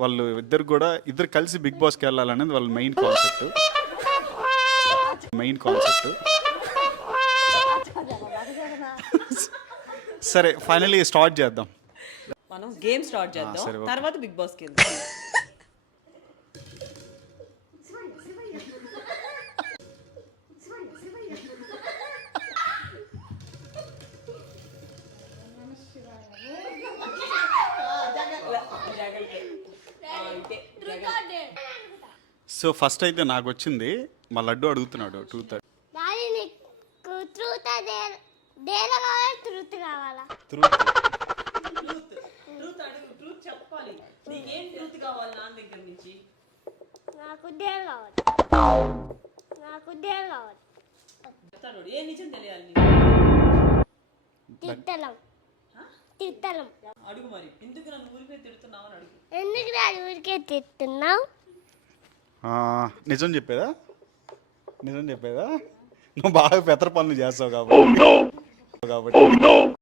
వాళ్ళు ఇద్దరు కలిసి బిగ్ బాస్కి వెళ్ళాలనేది వాళ్ళ మెయిన్ కాన్సెప్ట్. సరే ఫైనలీ స్టార్ట్ చేద్దాం. మనం గేమ్ స్టార్ట్ చేద్దాం, సరే, ఓకే. తర్వాత బిగ్ బాస్కి వెళ్దాం. సో ఫస్ట్ అయితే నాకు వచ్చింది, మా లడ్డు అడుగుతున్నాడు ట్రూత్. డాడీ నీకు ట్రూత్ డేలా కావాలా ట్రూత్ కావాలా? ట్రూత్ ట్రూత్ అడుగు, ట్రూత్ చెప్పాలి. నీకేం ట్రూత్ కావాలి నాన్న దగ్గర నుంచి? నాకు డేల్ కావాలి. నాకు డేల్ కావాలి. చెప్తాడు, ఏ నిజం తెలియాలి నీకు? తిట్టలం తిట్టలం. అడుగు మరి, ఎందుకు నన్ను ఊరికే తిడుతున్నావు అని అడుగు. ఎందుకు డాడీ ఊరికే తిట్టున్నావు? నిజం చెప్పేదా? నువ్వు బాగా పెద్ద పనులు చేస్తావు కాబట్టి